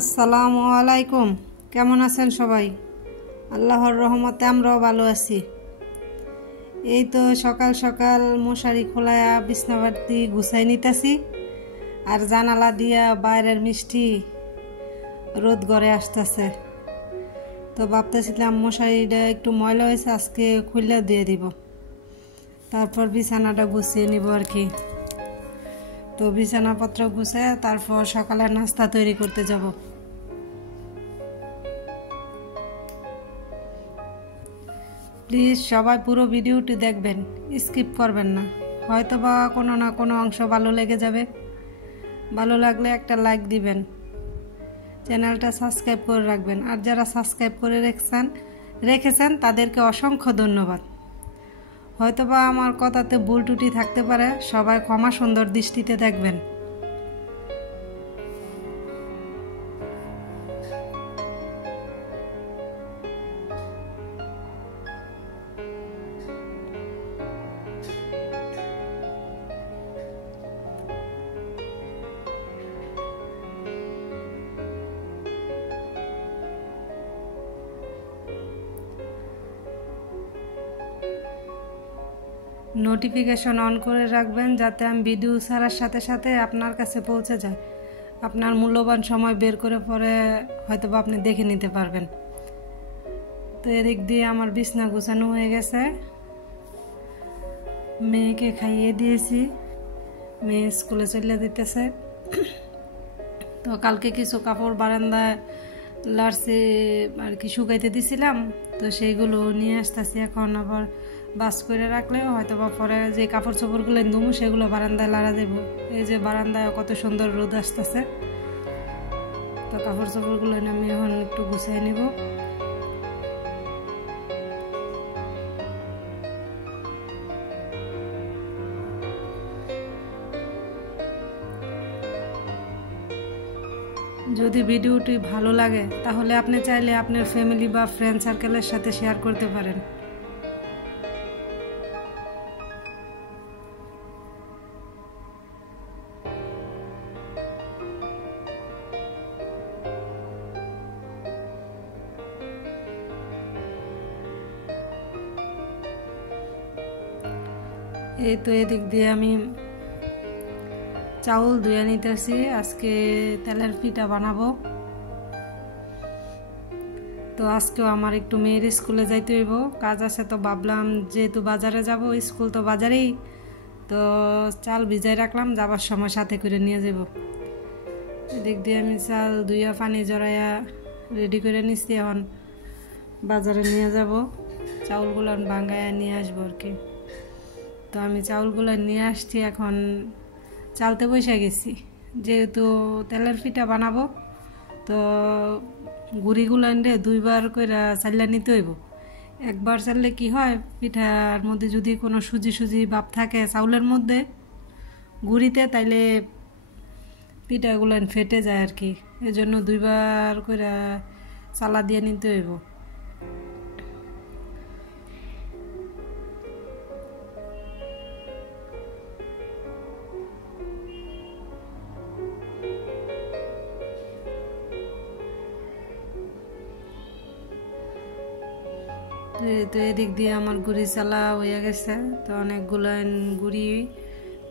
আসসালামু আলাইকুম। কেমন আছেন সবাই? আল্লাহর রহমতে আমরাও ভালো আছি। এই তো সকাল সকাল মশারি খোলায়া বিছনাবাতি গুছাই নিতেছি, আর জানালা দিয়া বাইরের মিষ্টি রোদ গড়ে আসতেছে। তো ভাবতেছিলাম মশারিটা একটু ময়লা হয়েছে, আজকে খুলে দিয়ে দিব, তারপর বিছানাটা গুছিয়ে নিব আর কি। তো বিছানাপত্র গুছায় তারপর সকালের নাস্তা তৈরি করতে যাব। প্লিজ সবাই পুরো ভিডিওটি দেখবেন, স্কিপ করবেন না। হয়তোবা কোনো না কোনো অংশ ভালো লেগে যাবে। ভালো লাগলে একটা লাইক দিবেন, চ্যানেলটা সাবস্ক্রাইব করে রাখবেন। আর যারা সাবস্ক্রাইব করে রেখেছেন তাদেরকে অসংখ্য ধন্যবাদ। হয়তোবা আমার কথাতে ভুল ত্রুটি থাকতে পারে, সবাই ক্ষমা সুন্দর দৃষ্টিতে দেখবেন। নোটিফিকেশন অন করে রাখবেন, যাতে আমি ভিডিও ছাড়ার সাথে সাথে আপনার কাছে পৌঁছে যায়। আপনার মূল্যবান সময় বের করে পরে হয়তো বা আপনি দেখে নিতে পারবেন। তো এদিক দিয়ে আমার বিছনা গুছানো হয়ে গেছে, মেয়েকে খাইয়ে দিয়েছি, মেয়ে স্কুলে চলে দিতেছে। তো কালকে কিছু কাপড় বারান্দায় লাড়ছে আর কি শুকাইতে দিছিলাম, তো সেইগুলো নিয়ে আসতেছি। এখন আবার বাস করে রাখলে হয়তো বা পরে যে কাপড় চোপড়গুলো ধুমু সেগুলো বারান্দায় লাড়া দেব। এই যে বারান্দায় কত সুন্দর রোদ আসতেছে, তো কাপড় চোপড়গুলো আমি এখন একটু গুছিয়ে নিব। যদি ভিডিওটি ভালো লাগে তাহলে আপনি চাইলে আপনার ফ্যামিলি বা ফ্রেন্ড সার্কেলের সাথে শেয়ার করতে পারেন। এই তো এদিক দিয়ে আমি চাউল ধুয়ে নিতেছি, আজকে তেলের পিঠা বানাবো। তো আজকেও আমার একটু মেয়ের স্কুলে যাইতে হইব, কাজ আছে। তো ভাবলাম যেহেতু বাজারে যাব, স্কুল তো বাজারেই, তো চাল ভিজাই রাখলাম, যাবার সময় সাথে করে নিয়ে যাব। এদিক দিয়ে আমি চাল ধুইয়া পানি জড়াইয়া রেডি করে নিচ্ছি, এখন বাজারে নিয়ে যাব। চাউলগুলো ভাঙ্গাইয়া নিয়ে আসবো আর কি। তো আমি চাউলগুলো নিয়ে আসছি, এখন চালতে বসে গেছি। যেহেতু তেলের পিঠা বানাবো, তো গুড়িগুলো এনে দুইবার করে চাল্লা নিতে হইব। একবার চাললে কি হয়, পিঠার মধ্যে যদি কোনো সুজি সুজি ভাব থাকে চাউলের মধ্যে গুড়িতে, তাইলে পিঠাগুলো ফেটে যায় আর কি। এজন্য দুইবার করে চালা দিয়ে নিতে হইব। তো এদিক দিয়ে আমার গুড়ি চালা হয়ে গেছে, তো অনেকগুলো গুড়ি।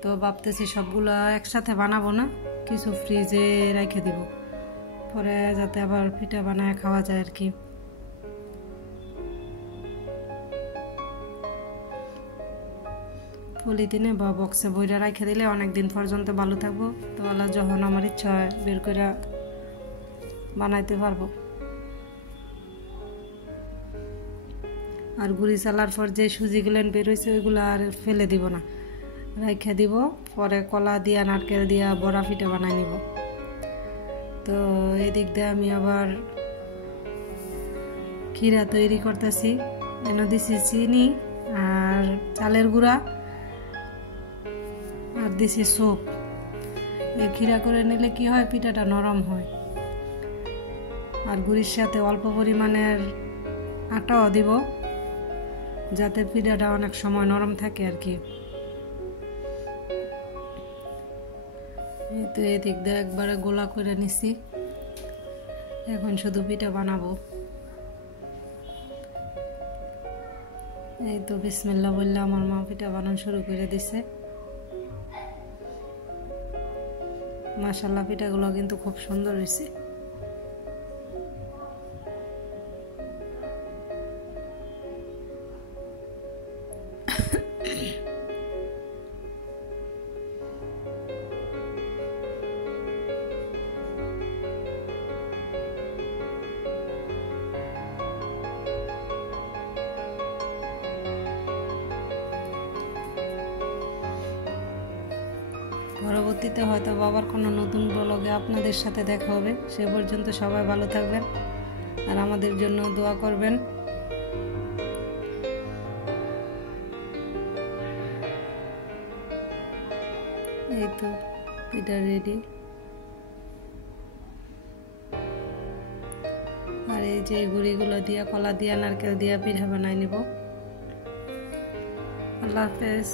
তো ভাবতেছি সবগুলা একসাথে বানাবো না, কিছু ফ্রিজে রেখে দিব, পরে যাতে আবার পিঠা বানায় খাওয়া যায় আর কি। পলিথিনে বা বক্সে বইরা রেখে দিলে অনেকদিন পর্যন্ত ভালো থাকবো। তো আল্লাহ যখন আমার ইচ্ছা হয় বের করে বানাইতে পারবো। আর গুড়ি চালার পর যে সুজিগুলো বেরোইছে ওইগুলো আর ফেলে দিব না, রেখে দিব, পরে কলা দিয়া নারকেল দিয়া বড়া পিঠা বানাই নিব। তো এদিক দিয়ে আমি আবার ক্ষীরা তৈরি করতেছি। এনে দিছি চিনি আর চালের গুঁড়া, আর দিছি স্যুপ। এই ক্ষীরা করে নিলে কি হয়, পিঠাটা নরম হয়। আর গুড়ির সাথে অল্প পরিমাণের আটাও দিব, যাতে পিঠাটা অনেক সময় নরম থাকে আর কি। এই তো এদিক দিয়ে একবারে গোলা করে নিছি। এখন শুধু পিঠা বানাবো। এই তো বিসমিল্লাহ বললে আমার মা পিঠা বানানো শুরু করে দিছে। মাশাআল্লাহ পিঠাগুলো কিন্তু খুব সুন্দর হয়েছে। পরবর্তীতে হয়তো বাবার কোনো নতুন ব্লগে আপনাদের সাথে দেখা হবে। সে পর্যন্ত সবাই ভালো থাকবেন আর আমাদের জন্য দোয়া করবেন। এই তো পিঠা রেডি। আর এই যে গুঁড়িগুলো দিয়ে কলা দিয়ে নারকেল দিয়ে পিঠা বানাই নিব। আল্লাহ হাফেজ।